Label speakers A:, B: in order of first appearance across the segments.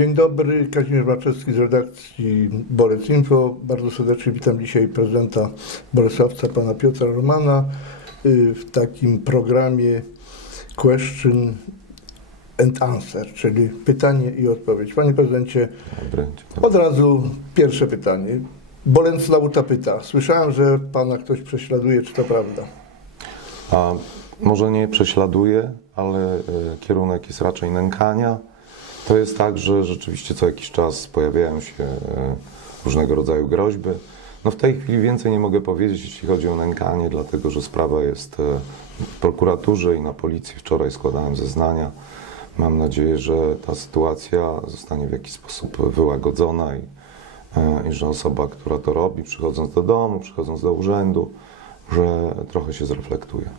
A: Dzień dobry, Kazimierz Baczewski z redakcji Bolec Info. Bardzo serdecznie witam dzisiaj prezydenta Bolesławca, pana Piotra Romana y, w takim programie Question and Answer, czyli pytanie i odpowiedź. Panie prezydencie, od razu pierwsze pytanie. Bolesławuta pyta, słyszałem, że pana ktoś prześladuje, czy to prawda?
B: A może nie prześladuje, ale e, kierunek jest raczej nękania. To jest tak, że rzeczywiście co jakiś czas pojawiają się e, różnego rodzaju groźby. No w tej chwili więcej nie mogę powiedzieć, jeśli chodzi o nękanie, dlatego że sprawa jest e, w prokuraturze i na policji. Wczoraj składałem zeznania. Mam nadzieję, że ta sytuacja zostanie w jakiś sposób wyłagodzona i, e, i że osoba, która to robi, przychodząc do domu, przychodząc do urzędu, że trochę się zreflektuje.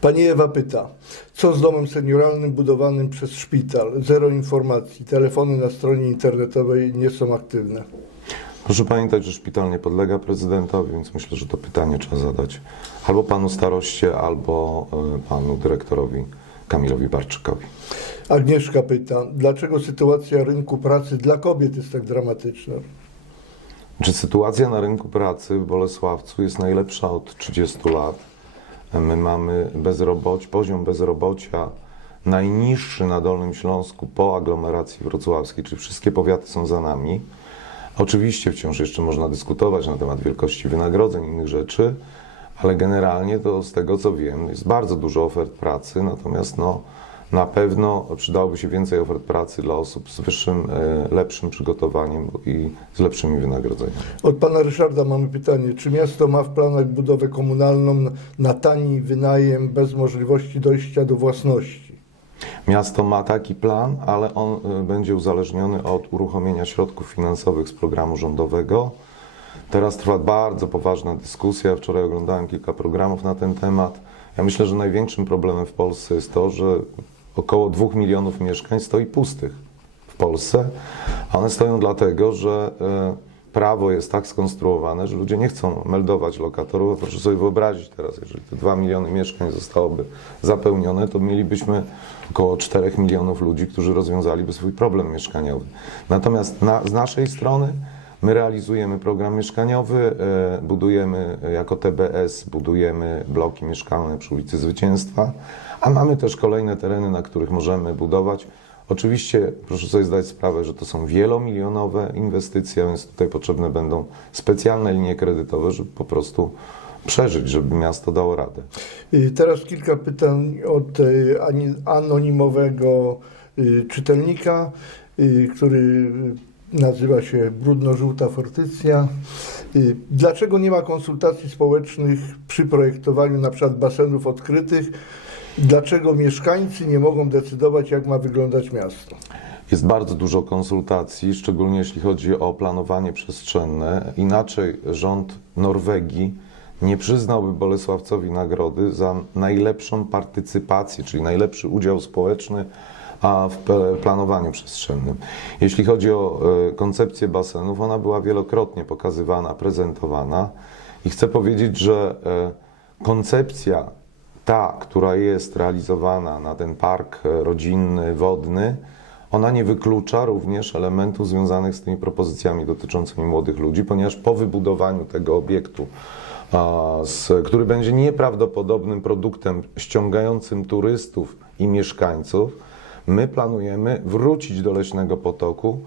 A: Pani Ewa pyta, co z domem senioralnym budowanym przez szpital? Zero informacji, telefony na stronie internetowej nie są aktywne.
B: Proszę pamiętać, że szpital nie podlega prezydentowi, więc myślę, że to pytanie trzeba zadać albo panu staroście, albo e, panu dyrektorowi Kamilowi Barczykowi.
A: Agnieszka pyta, dlaczego sytuacja rynku pracy dla kobiet jest tak dramatyczna?
B: Czy sytuacja na rynku pracy w Bolesławcu jest najlepsza od 30 lat? My mamy bezrobocie, poziom bezrobocia najniższy na Dolnym Śląsku po aglomeracji wrocławskiej, czyli wszystkie powiaty są za nami. Oczywiście wciąż jeszcze można dyskutować na temat wielkości wynagrodzeń i innych rzeczy, ale generalnie to z tego co wiem jest bardzo dużo ofert pracy, natomiast no, na pewno przydałoby się więcej ofert pracy dla osób z wyższym, e, lepszym przygotowaniem i z lepszymi wynagrodzeniami.
A: Od pana Ryszarda mamy pytanie, czy miasto ma w planach budowę komunalną na tani wynajem bez możliwości dojścia do własności?
B: Miasto ma taki plan, ale on y, będzie uzależniony od uruchomienia środków finansowych z programu rządowego. Teraz trwa bardzo poważna dyskusja. Wczoraj oglądałem kilka programów na ten temat. Ja myślę, że największym problemem w Polsce jest to, że około 2 milionów mieszkań stoi pustych w Polsce. One stoją dlatego, że y, prawo jest tak skonstruowane, że ludzie nie chcą meldować lokatorów. Proszę sobie wyobrazić teraz, jeżeli te 2 miliony mieszkań zostałoby zapełnione, to mielibyśmy około 4 milionów ludzi, którzy rozwiązaliby swój problem mieszkaniowy. Natomiast na, z naszej strony my realizujemy program mieszkaniowy, e, budujemy e, jako TBS, budujemy bloki mieszkalne przy ulicy Zwycięstwa, a mamy też kolejne tereny, na których możemy budować. Oczywiście proszę sobie zdać sprawę, że to są wielomilionowe inwestycje, więc tutaj potrzebne będą specjalne linie kredytowe, żeby po prostu przeżyć, żeby miasto dało radę.
A: Teraz kilka pytań od y, anonimowego y, czytelnika, y, który nazywa się Brudno-Żółta Fortycja. Dlaczego nie ma konsultacji społecznych przy projektowaniu na przykład basenów odkrytych? Dlaczego mieszkańcy nie mogą decydować, jak ma wyglądać miasto?
B: Jest bardzo dużo konsultacji, szczególnie jeśli chodzi o planowanie przestrzenne. Inaczej rząd Norwegii nie przyznałby Bolesławcowi nagrody za najlepszą partycypację, czyli najlepszy udział społeczny a w planowaniu przestrzennym. Jeśli chodzi o e, koncepcję basenów, ona była wielokrotnie pokazywana, prezentowana i chcę powiedzieć, że e, koncepcja ta, która jest realizowana na ten park e, rodzinny, wodny, ona nie wyklucza również elementów związanych z tymi propozycjami dotyczącymi młodych ludzi, ponieważ po wybudowaniu tego obiektu, który będzie nieprawdopodobnym produktem ściągającym turystów i mieszkańców, my planujemy wrócić do Leśnego Potoku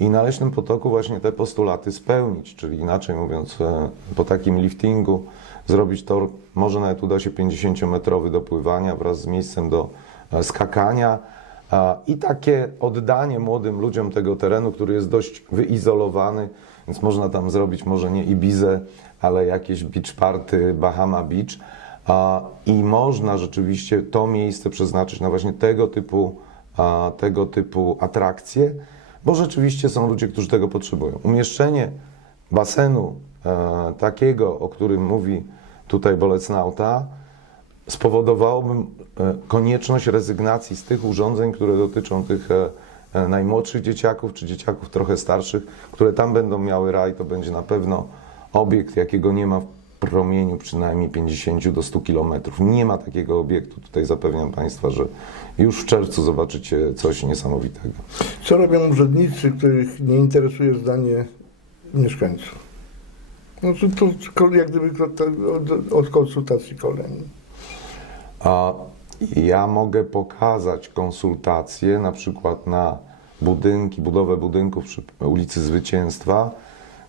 B: i na Leśnym Potoku właśnie te postulaty spełnić, czyli inaczej mówiąc, e, po takim liftingu zrobić tor, może nawet uda się 50-metrowy do pływania wraz z miejscem do e, skakania i takie oddanie młodym ludziom tego terenu, który jest dość wyizolowany, więc można tam zrobić może nie Ibizę, ale jakieś beach party, Bahama Beach i można rzeczywiście to miejsce przeznaczyć na właśnie tego typu, tego typu atrakcje, bo rzeczywiście są ludzie, którzy tego potrzebują. Umieszczenie basenu e, takiego, o którym mówi tutaj Bolecnauta, spowodowałoby e, konieczność rezygnacji z tych urządzeń, które dotyczą tych e, e, najmłodszych dzieciaków, czy dzieciaków trochę starszych, które tam będą miały raj, to będzie na pewno obiekt, jakiego nie ma w promieniu przynajmniej 50 do 100 kilometrów. Nie ma takiego obiektu. Tutaj zapewniam Państwa, że już w czerwcu zobaczycie coś niesamowitego.
A: Co robią urzędnicy, których nie interesuje zdanie mieszkańców? No to, to jak gdyby od, od, konsultacji kolejnej.
B: A ja mogę pokazać konsultacje na przykład na budynki, budowę budynków przy ulicy Zwycięstwa,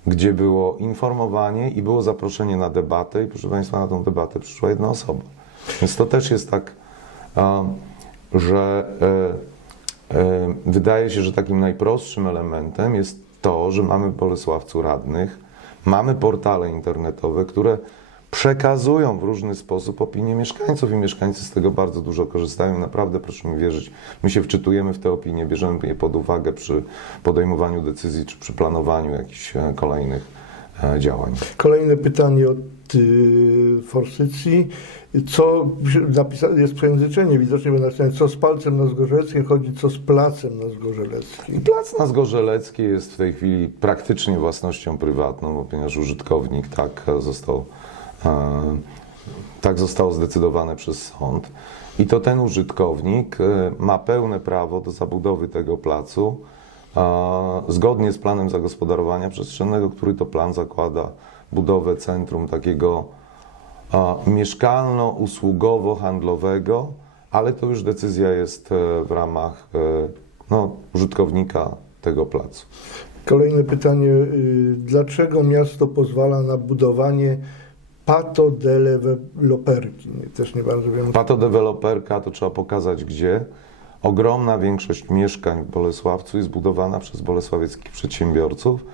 B: gdzie było informowanie i było zaproszenie na debatę i proszę Państwa, na tą debatę przyszła jedna osoba. Więc to też jest tak, że e, e, wydaje się, że takim najprostszym elementem jest to, że mamy w Bolesławcu radnych, mamy portale internetowe, które przekazują w różny sposób opinie mieszkańców i mieszkańcy z tego bardzo dużo korzystają. Naprawdę proszę mi wierzyć, my się wczytujemy w te opinie, bierzemy je pod uwagę przy podejmowaniu decyzji czy przy planowaniu jakichś e, kolejnych e, działań.
A: Kolejne pytanie od Forsycji. Co jest przejęzyczenie, widocznie będzie napisane, co z palcem na Zgorzeleckim chodzi, co z placem na Zgorzeleckim.
B: Plac na Zgorzeleckiej jest w tej chwili praktycznie własnością prywatną, bo ponieważ użytkownik tak został, e, tak zostało zdecydowane przez sąd. I to ten użytkownik e, ma pełne prawo do zabudowy tego placu e, zgodnie z planem zagospodarowania przestrzennego, który to plan zakłada budowę centrum takiego mieszkalno-usługowo-handlowego, ale to już decyzja jest e, w ramach e, no, użytkownika tego placu.
A: Kolejne pytanie, y, dlaczego miasto pozwala na budowanie patodeweloperki? Też nie bardzo wiem.
B: Patodeweloperka to trzeba pokazać gdzie. Ogromna większość mieszkań w Bolesławcu jest budowana przez bolesławieckich przedsiębiorców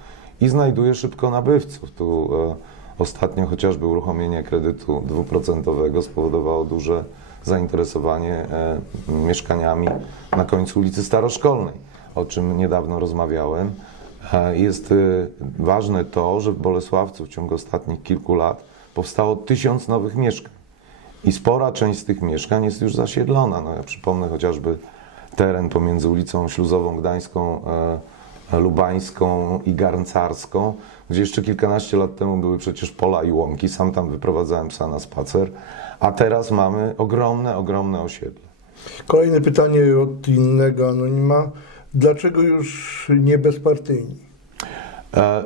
B: i znajduje szybko nabywców. Tu e, ostatnio chociażby uruchomienie kredytu dwuprocentowego spowodowało duże zainteresowanie e, mieszkaniami na końcu ulicy Staroszkolnej, o czym niedawno rozmawiałem. E, Jest ważne to, że w Bolesławcu w ciągu ostatnich kilku lat powstało tysiąc nowych mieszkań. I spora część z tych mieszkań jest już zasiedlona. No, ja przypomnę chociażby teren pomiędzy ulicą Śluzową Gdańską, Lubańską i Garncarską, gdzie jeszcze kilkanaście lat temu były przecież pola i łąki. Sam tam wyprowadzałem psa na spacer. A teraz mamy ogromne, ogromne osiedle.
A: Kolejne pytanie od innego anonima. Dlaczego już nie bezpartyjni?
B: E,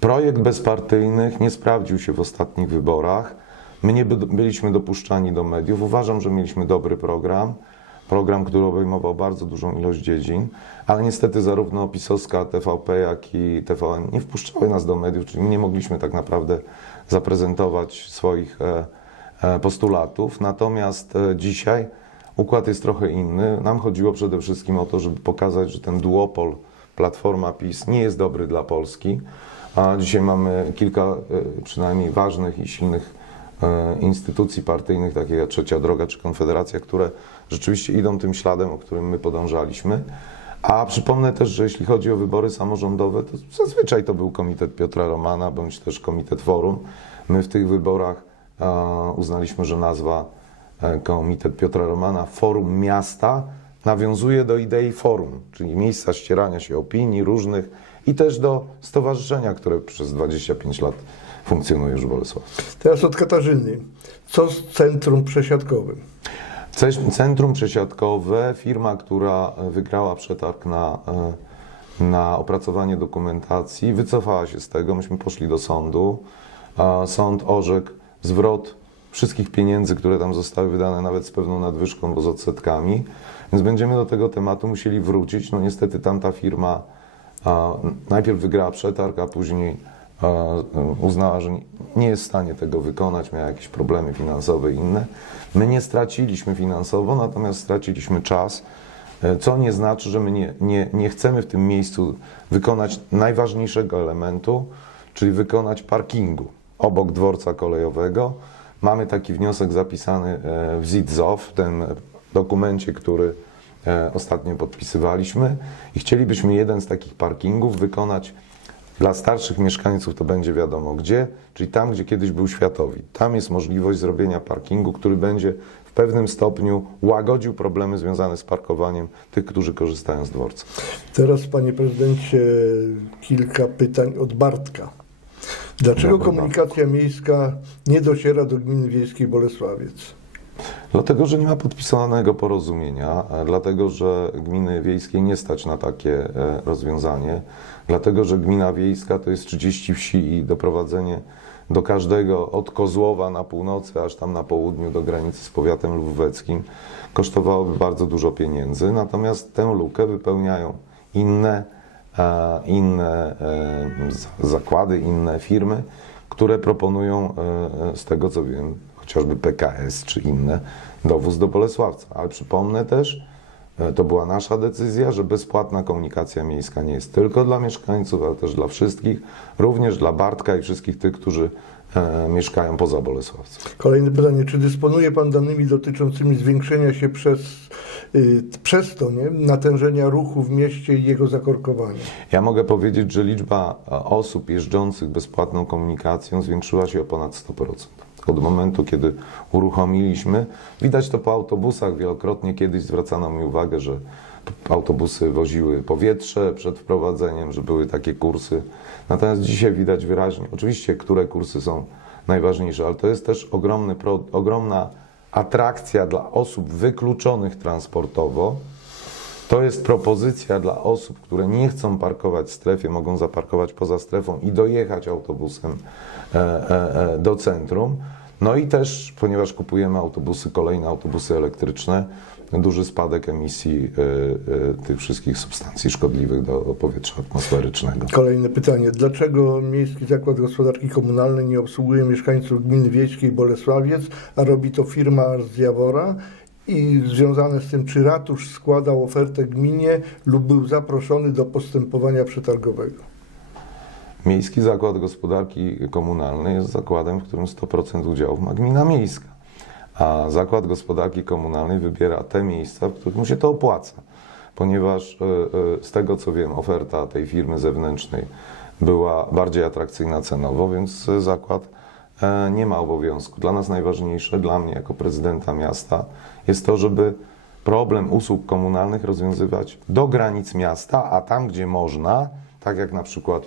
B: Projekt bezpartyjnych nie sprawdził się w ostatnich wyborach. My nie by- byliśmy dopuszczani do mediów. Uważam, że mieliśmy dobry program. Program, który obejmował bardzo dużą ilość dziedzin, ale niestety zarówno pisowska TVP, jak i TVN nie wpuszczały nas do mediów, czyli nie mogliśmy tak naprawdę zaprezentować swoich e, e, postulatów. Natomiast e, dzisiaj układ jest trochę inny. Nam chodziło przede wszystkim o to, żeby pokazać, że ten duopol Platforma PiS nie jest dobry dla Polski. A dzisiaj mamy kilka przynajmniej ważnych i silnych instytucji partyjnych, takie jak Trzecia Droga czy Konfederacja, które rzeczywiście idą tym śladem, o którym my podążaliśmy. A przypomnę też, że jeśli chodzi o wybory samorządowe, to zazwyczaj to był Komitet Piotra Romana bądź też Komitet Forum. My w tych wyborach e, uznaliśmy, że nazwa e, Komitet Piotra Romana Forum Miasta nawiązuje do idei forum, czyli miejsca ścierania się opinii różnych i też do stowarzyszenia, które przez 25 lat funkcjonuje już w Bolesławie.
A: Teraz od Katarzyny. Co z centrum przesiadkowym?
B: Centrum Przesiadkowe, firma, która wygrała przetarg na, e, na opracowanie dokumentacji, wycofała się z tego. Myśmy poszli do sądu. Sąd orzekł zwrot wszystkich pieniędzy, które tam zostały wydane, nawet z pewną nadwyżką, bo z odsetkami. Więc będziemy do tego tematu musieli wrócić. No niestety tamta firma najpierw wygrała przetarg, a później a, uznała, że nie- jest w stanie tego wykonać, miała jakieś problemy finansowe i inne. My nie straciliśmy finansowo, natomiast straciliśmy czas, e, co nie znaczy, że my nie, nie, nie chcemy w tym miejscu wykonać najważniejszego elementu, czyli wykonać parkingu obok dworca kolejowego. Mamy taki wniosek zapisany e, w ZITZOW, w tym dokumencie, który e, ostatnio podpisywaliśmy i chcielibyśmy jeden z takich parkingów wykonać dla starszych mieszkańców to będzie wiadomo gdzie, czyli tam, gdzie kiedyś był Światowi. Tam jest możliwość zrobienia parkingu, który będzie w pewnym stopniu łagodził problemy związane z parkowaniem tych, którzy korzystają z dworca.
A: Teraz, panie prezydencie, kilka pytań od Bartka. Dlaczego
B: Dobra,
A: komunikacja miejska nie dociera do gminy wiejskiej Bolesławiec?
B: Dlatego, że nie ma podpisanego porozumienia, dlatego, że gminy wiejskie nie stać na takie e, rozwiązanie, dlatego, że gmina wiejska to jest 30 wsi i doprowadzenie do każdego od Kozłowa na północy, aż tam na południu do granicy z powiatem lwóweckim kosztowałoby bardzo dużo pieniędzy, natomiast tę lukę wypełniają inne, e, inne e, zakłady, inne firmy, które proponują, e, z tego co wiem, chociażby PKS czy inne, dowóz do Bolesławca. Ale przypomnę też, to była nasza decyzja, że bezpłatna komunikacja miejska nie jest tylko dla mieszkańców, ale też dla wszystkich, również dla Bartka i wszystkich tych, którzy e, mieszkają poza Bolesławcem.
A: Kolejne pytanie, czy dysponuje Pan danymi dotyczącymi zwiększenia się przez, y, przez to nie, natężenia ruchu w mieście i jego zakorkowania?
B: Ja mogę powiedzieć, że liczba e, osób jeżdżących bezpłatną komunikacją zwiększyła się o ponad 100%. Od momentu, kiedy uruchomiliśmy, widać to po autobusach. Wielokrotnie kiedyś zwracano mi uwagę, że autobusy woziły powietrze przed wprowadzeniem, że były takie kursy. Natomiast dzisiaj widać wyraźnie, oczywiście, które kursy są najważniejsze, ale to jest też ogromny, ogromna atrakcja dla osób wykluczonych transportowo, to jest propozycja dla osób, które nie chcą parkować w strefie, mogą zaparkować poza strefą i dojechać autobusem e, e, e, do centrum. No i też, ponieważ kupujemy autobusy, kolejne autobusy elektryczne, duży spadek emisji tych wszystkich substancji szkodliwych do powietrza atmosferycznego.
A: Kolejne pytanie, dlaczego Miejski Zakład Gospodarki Komunalnej nie obsługuje mieszkańców gminy wiejskiej Bolesławiec, a robi to firma z Jawora? I związane z tym, czy ratusz składał ofertę gminie lub był zaproszony do postępowania przetargowego?
B: Miejski Zakład Gospodarki Komunalnej jest zakładem, w którym 100% udziałów ma gmina miejska. A Zakład Gospodarki Komunalnej wybiera te miejsca, w których mu się to opłaca. Ponieważ e, e, z tego co wiem, oferta tej firmy zewnętrznej była bardziej atrakcyjna cenowo, więc zakład nie ma obowiązku. Dla nas najważniejsze, dla mnie jako prezydenta miasta, jest to, żeby problem usług komunalnych rozwiązywać do granic miasta, a tam, gdzie można, tak jak na przykład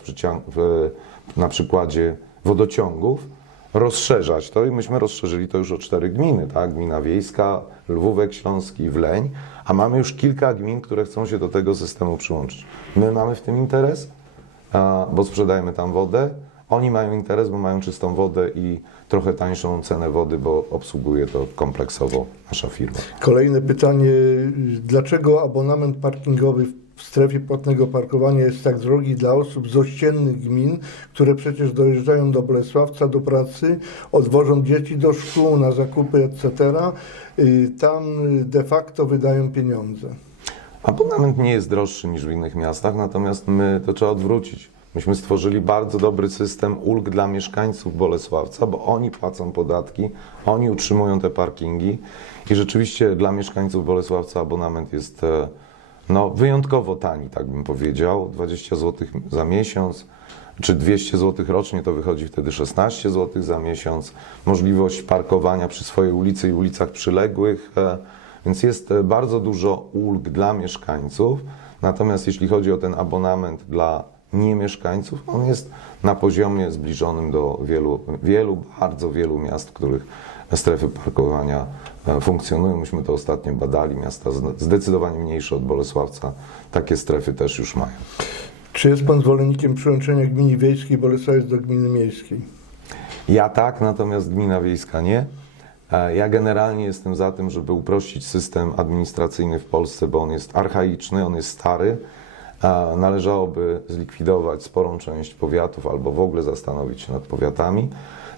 B: w, na przykładzie wodociągów, rozszerzać to i myśmy rozszerzyli to już o cztery gminy, tak? Gmina Wiejska, Lwówek Śląski, Wleń, a mamy już kilka gmin, które chcą się do tego systemu przyłączyć. My mamy w tym interes, bo sprzedajemy tam wodę, oni mają interes, bo mają czystą wodę i trochę tańszą cenę wody, bo obsługuje to kompleksowo nasza firma.
A: Kolejne pytanie, dlaczego abonament parkingowy w strefie płatnego parkowania jest tak drogi dla osób z ościennych gmin, które przecież dojeżdżają do Bolesławca do pracy, odwożą dzieci do szkół, na zakupy, etc. Y, Tam de facto wydają pieniądze.
B: Abonament nie jest droższy niż w innych miastach, natomiast my to trzeba odwrócić. Myśmy stworzyli bardzo dobry system ulg dla mieszkańców Bolesławca, bo oni płacą podatki, oni utrzymują te parkingi i rzeczywiście dla mieszkańców Bolesławca abonament jest e, no, wyjątkowo tani, tak bym powiedział. 20 zł za miesiąc, czy 200 zł rocznie, to wychodzi wtedy 16 zł za miesiąc. Możliwość parkowania przy swojej ulicy i ulicach przyległych. e, Więc jest e, bardzo dużo ulg dla mieszkańców. Natomiast jeśli chodzi o ten abonament dla niemieszkańców, on jest na poziomie zbliżonym do wielu, wielu, bardzo wielu miast, w których strefy parkowania e, funkcjonują. Myśmy to ostatnio badali. Miasta zde- zdecydowanie mniejsze od Bolesławca takie strefy też już mają.
A: Czy jest Pan zwolennikiem przyłączenia gminy wiejskiej Bolesławiec do gminy miejskiej?
B: Ja tak, natomiast gmina wiejska nie. E, Ja generalnie jestem za tym, żeby uprościć system administracyjny w Polsce, bo on jest archaiczny, on jest stary. Należałoby zlikwidować sporą część powiatów albo w ogóle zastanowić się nad powiatami.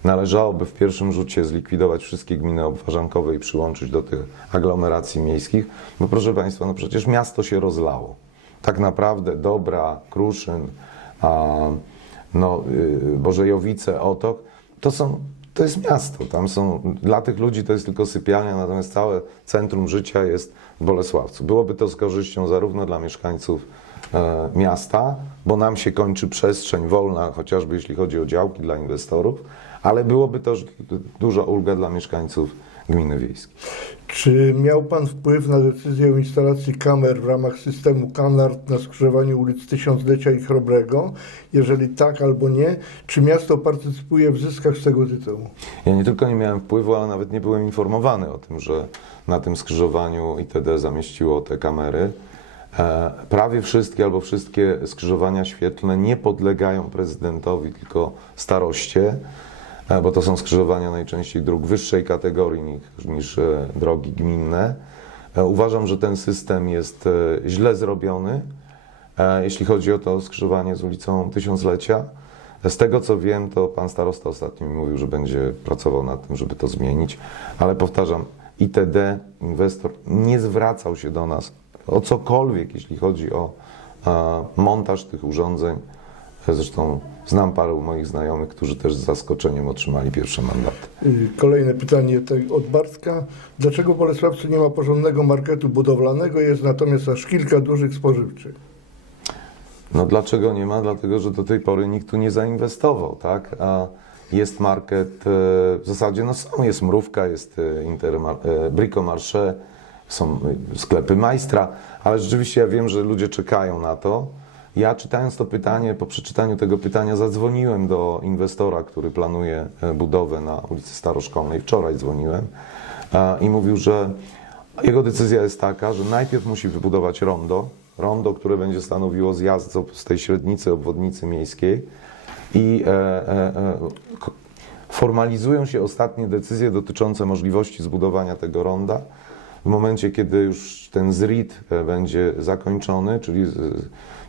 B: Należałoby w pierwszym rzucie zlikwidować wszystkie gminy obwarzankowe i przyłączyć do tych aglomeracji miejskich, bo proszę Państwa, no przecież miasto się rozlało. Tak naprawdę Dobra, Kruszyn, a, no, y, Bożejowice, Otok, to są, to jest miasto. Tam są, dla tych ludzi to jest tylko sypialnia, natomiast całe centrum życia jest w Bolesławcu. Byłoby to z korzyścią zarówno dla mieszkańców miasta, bo nam się kończy przestrzeń wolna, chociażby jeśli chodzi o działki dla inwestorów, ale byłoby też duża ulga dla mieszkańców gminy wiejskiej.
A: Czy miał Pan wpływ na decyzję o instalacji kamer w ramach systemu Kanard na skrzyżowaniu ulic Tysiąclecia i Chrobrego? Jeżeli tak albo nie, czy miasto partycypuje w zyskach z tego tytułu?
B: Ja nie tylko nie miałem wpływu, ale nawet nie byłem informowany o tym, że na tym skrzyżowaniu ITD zamieściło te kamery. E, prawie wszystkie albo wszystkie skrzyżowania świetlne nie podlegają prezydentowi, tylko staroście, e, bo to są skrzyżowania najczęściej dróg wyższej kategorii niż, niż e, drogi gminne. Uważam, że ten system jest źle zrobiony, jeśli chodzi o to skrzyżowanie z ulicą Tysiąclecia. Z tego co wiem, to pan starosta ostatnio mi mówił, że będzie pracował nad tym, żeby to zmienić, ale powtarzam, ITD, inwestor, nie zwracał się do nas o cokolwiek, jeśli chodzi o e, montaż tych urządzeń. Zresztą znam paru moich znajomych, którzy też z zaskoczeniem otrzymali pierwsze mandaty.
A: Y, Kolejne pytanie od Bartka. Dlaczego w Bolesławcu nie ma porządnego marketu budowlanego, jest natomiast aż kilka dużych spożywczych?
B: No dlaczego nie ma? Dlatego, że do tej pory nikt tu nie zainwestował, tak? A jest market, e, w zasadzie no są, jest Mrówka, jest e, Intermar, Bricomarché, są e, sklepy Majstra, ale rzeczywiście ja wiem, że ludzie czekają na to. Ja czytając to pytanie, po przeczytaniu tego pytania zadzwoniłem do inwestora, który planuje e, budowę na ulicy Staroszkolnej. Wczoraj dzwoniłem e, i mówił, że jego decyzja jest taka, że najpierw musi wybudować rondo, rondo, które będzie stanowiło zjazd z- tej średnicy obwodnicy miejskiej i e, formalizują się ostatnie decyzje dotyczące możliwości zbudowania tego ronda. W momencie, kiedy już ten ZRID e, będzie zakończony, czyli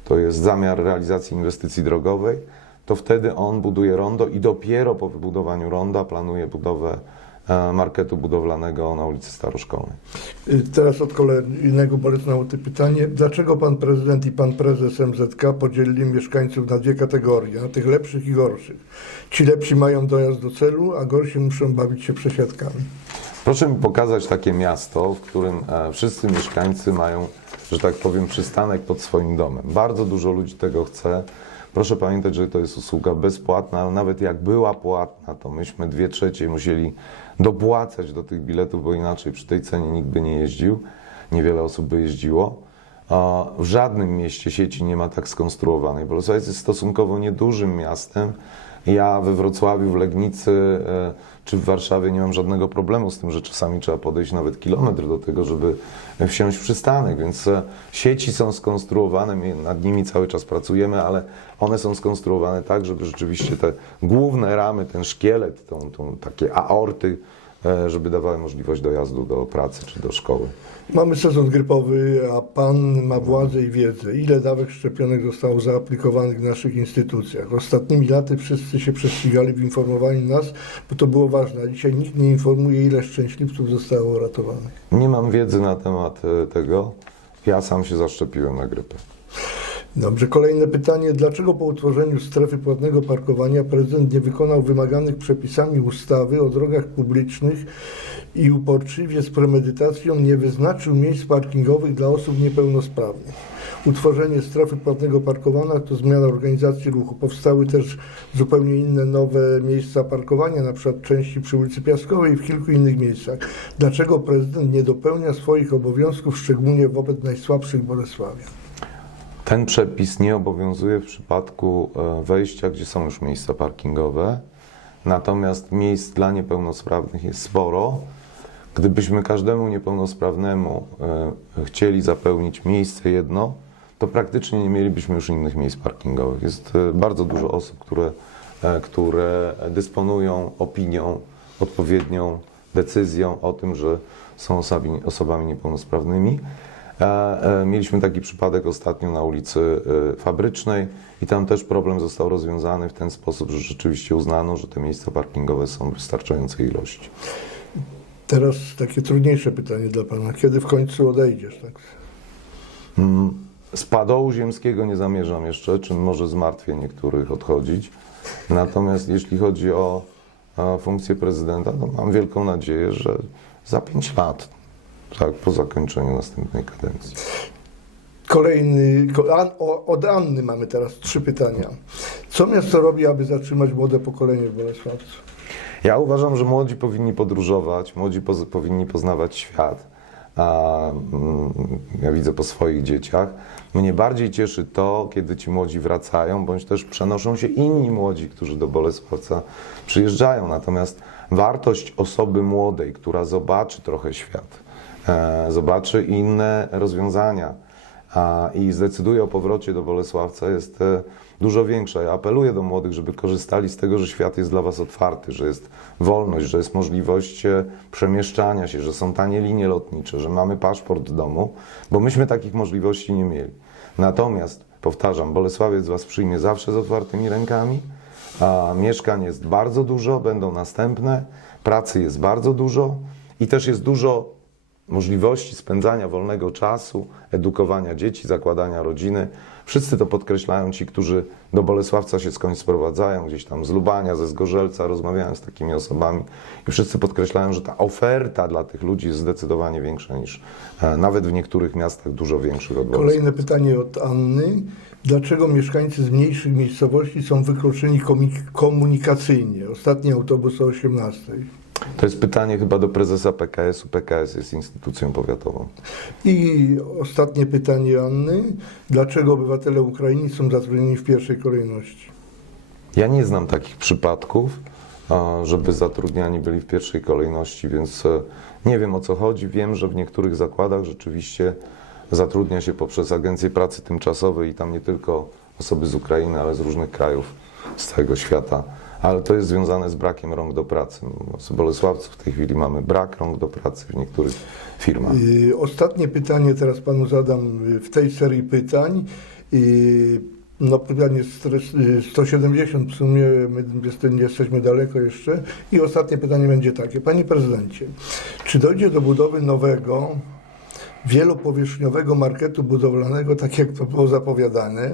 B: to jest zamiar realizacji inwestycji drogowej, to wtedy on buduje rondo i dopiero po wybudowaniu ronda planuje budowę e, marketu budowlanego na ulicy Staroszkolnej.
A: Y, Teraz od kolejnego bolesnauty pytanie. Dlaczego pan prezydent i pan prezes MZK podzielili mieszkańców na dwie kategorie, na tych lepszych i gorszych? Ci lepsi mają dojazd do celu, a gorsi muszą bawić się przesiadkami.
B: Proszę mi pokazać takie miasto, w którym e, wszyscy mieszkańcy mają, że tak powiem, przystanek pod swoim domem. Bardzo dużo ludzi tego chce. Proszę pamiętać, że to jest usługa bezpłatna, ale nawet jak była płatna, to myśmy dwie trzecie musieli dopłacać do tych biletów, bo inaczej przy tej cenie nikt by nie jeździł. Niewiele osób by jeździło. W żadnym mieście sieci nie ma tak skonstruowanej. Bolesławiec jest stosunkowo niedużym miastem. Ja we Wrocławiu, w Legnicy e, czy w Warszawie nie mam żadnego problemu z tym, że czasami trzeba podejść nawet kilometr do tego, żeby wsiąść w przystanek, więc e, sieci są skonstruowane, my nad nimi cały czas pracujemy, ale one są skonstruowane tak, żeby rzeczywiście te główne ramy, ten szkielet, tą, tą, takie aorty, żeby dawały możliwość dojazdu do pracy czy do szkoły.
A: Mamy sezon grypowy, a pan ma władzę i wiedzę. Ile dawek szczepionek zostało zaaplikowanych w naszych instytucjach? Ostatnimi laty wszyscy się prześcigali w informowaniu nas, bo to było ważne. A dzisiaj nikt nie informuje, ile szczęśliwców zostało uratowanych.
B: Nie mam wiedzy na temat e, tego. Ja sam się zaszczepiłem na grypę.
A: Dobrze, kolejne pytanie. Dlaczego po utworzeniu strefy płatnego parkowania prezydent nie wykonał wymaganych przepisami ustawy o drogach publicznych i uporczywie z premedytacją nie wyznaczył miejsc parkingowych dla osób niepełnosprawnych? Utworzenie strefy płatnego parkowania to zmiana organizacji ruchu. Powstały też zupełnie inne nowe miejsca parkowania, na przykład części przy ulicy Piaskowej i w kilku innych miejscach. Dlaczego prezydent nie dopełnia swoich obowiązków, szczególnie wobec najsłabszych Bolesławia?
B: Ten przepis nie obowiązuje w przypadku e, wejścia, gdzie są już miejsca parkingowe. Natomiast miejsc dla niepełnosprawnych jest sporo. Gdybyśmy każdemu niepełnosprawnemu e, chcieli zapełnić miejsce jedno, to praktycznie nie mielibyśmy już innych miejsc parkingowych. Jest e, bardzo dużo osób, które, które dysponują opinią, odpowiednią decyzją o tym, że są osabi, osobami niepełnosprawnymi. E, Mieliśmy taki przypadek ostatnio na ulicy e, Fabrycznej i tam też problem został rozwiązany w ten sposób, że rzeczywiście uznano, że te miejsca parkingowe są w wystarczającej ilości.
A: Teraz takie trudniejsze pytanie dla Pana. Kiedy w końcu odejdziesz? Tak?
B: Mm, Z padołu ziemskiego nie zamierzam jeszcze, czym może zmartwię niektórych odchodzić. Natomiast jeśli chodzi o funkcję prezydenta, to mam wielką nadzieję, że za pięć lat, tak, po zakończeniu następnej kadencji.
A: Kolejny, od Anny mamy teraz trzy pytania. Co miasto robi, aby zatrzymać młode pokolenie w Bolesławcu?
B: Ja uważam, że młodzi powinni podróżować, młodzi poz- powinni poznawać świat. A, mm, ja widzę po swoich dzieciach. Mnie bardziej cieszy to, kiedy ci młodzi wracają, bądź też przenoszą się inni młodzi, którzy do Bolesławca przyjeżdżają. Natomiast wartość osoby młodej, która zobaczy trochę świat, zobaczy inne rozwiązania i zdecyduje o powrocie do Bolesławca jest e, dużo większa. Ja apeluję do młodych, żeby korzystali z tego, że świat jest dla Was otwarty, że jest wolność, że jest możliwość e, przemieszczania się, że są tanie linie lotnicze, że mamy paszport w domu, bo myśmy takich możliwości nie mieli. Natomiast, powtarzam, Bolesławiec Was przyjmie zawsze z otwartymi rękami, a mieszkań jest bardzo dużo, będą następne, pracy jest bardzo dużo i też jest dużo możliwości spędzania wolnego czasu, edukowania dzieci, zakładania rodziny. Wszyscy to podkreślają ci, którzy do Bolesławca się skądś sprowadzają, gdzieś tam z Lubania, ze Zgorzelca, rozmawiałem z takimi osobami i wszyscy podkreślają, że ta oferta dla tych ludzi jest zdecydowanie większa niż e, nawet w niektórych miastach dużo większych od.
A: Kolejne pytanie od Anny. Dlaczego mieszkańcy z mniejszych miejscowości są wykluczeni komunikacyjnie? Ostatni autobus o 18.
B: To jest pytanie chyba do prezesa PKS-u. PKS jest instytucją powiatową.
A: I ostatnie pytanie Anny. Dlaczego obywatele Ukrainy są zatrudnieni w pierwszej kolejności?
B: Ja nie znam takich przypadków, żeby zatrudniani byli w pierwszej kolejności, więc e, nie wiem o co chodzi. Wiem, że w niektórych zakładach rzeczywiście zatrudnia się poprzez agencje pracy tymczasowej i tam nie tylko osoby z Ukrainy, ale z różnych krajów z całego świata. Ale to jest związane z brakiem rąk do pracy. Z Bolesławców w tej chwili mamy brak rąk do pracy w niektórych firmach.
A: Y, Ostatnie pytanie teraz panu zadam y, w tej serii pytań. Y, No pytanie stres- y, 170 w sumie, my jesteśmy daleko jeszcze. I ostatnie pytanie będzie takie. Panie prezydencie, czy dojdzie do budowy nowego, wielopowierzchniowego marketu budowlanego, tak jak to było zapowiadane?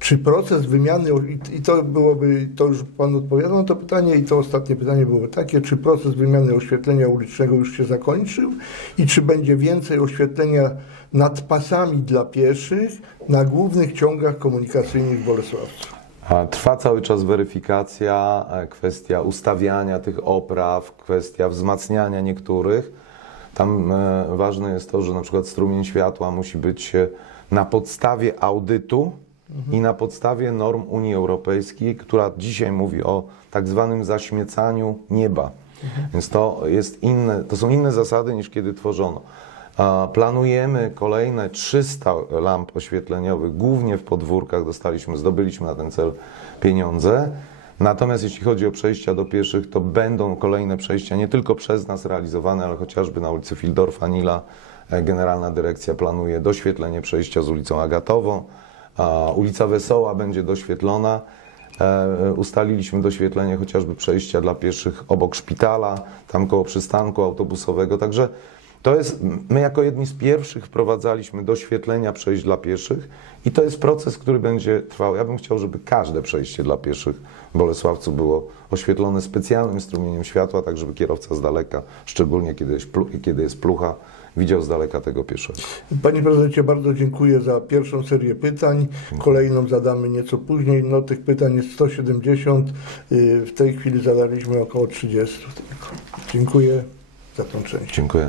A: Czy proces wymiany, i- to byłoby, to już Pan odpowiadał na to pytanie i to ostatnie pytanie było takie, czy proces wymiany oświetlenia ulicznego już się zakończył i czy będzie więcej oświetlenia nad pasami dla pieszych na głównych ciągach komunikacyjnych w Bolesławcu?
B: Trwa cały czas weryfikacja, e, kwestia ustawiania tych opraw, kwestia wzmacniania niektórych. Tam e, ważne jest to, że na przykład strumień światła musi być e, na podstawie audytu i na podstawie norm Unii Europejskiej, która dzisiaj mówi o tak zwanym zaśmiecaniu nieba. Więc to, jest inne, to są inne zasady niż kiedy tworzono. Planujemy kolejne 300 lamp oświetleniowych, głównie w podwórkach dostaliśmy, zdobyliśmy na ten cel pieniądze. Natomiast jeśli chodzi o przejścia do pieszych, to będą kolejne przejścia nie tylko przez nas realizowane, ale chociażby na ulicy Fildorfa Nila e, Generalna Dyrekcja planuje doświetlenie przejścia z ulicą Agatową. A Ulica Wesoła będzie doświetlona. E, Ustaliliśmy doświetlenie chociażby przejścia dla pieszych obok szpitala, tam koło przystanku autobusowego. Także to jest, my jako jedni z pierwszych wprowadzaliśmy doświetlenia przejść dla pieszych i to jest proces, który będzie trwał. Ja bym chciał, żeby każde przejście dla pieszych w Bolesławcu było oświetlone specjalnym strumieniem światła, tak żeby kierowca z daleka, szczególnie kiedy jest, kiedy jest plucha, widział z daleka tego pieszego.
A: Panie prezydencie, bardzo dziękuję za pierwszą serię pytań. Kolejną zadamy nieco później. No tych pytań jest 170. Y, W tej chwili zadaliśmy około 30 tylko. Dziękuję za tą część.
B: Dziękuję.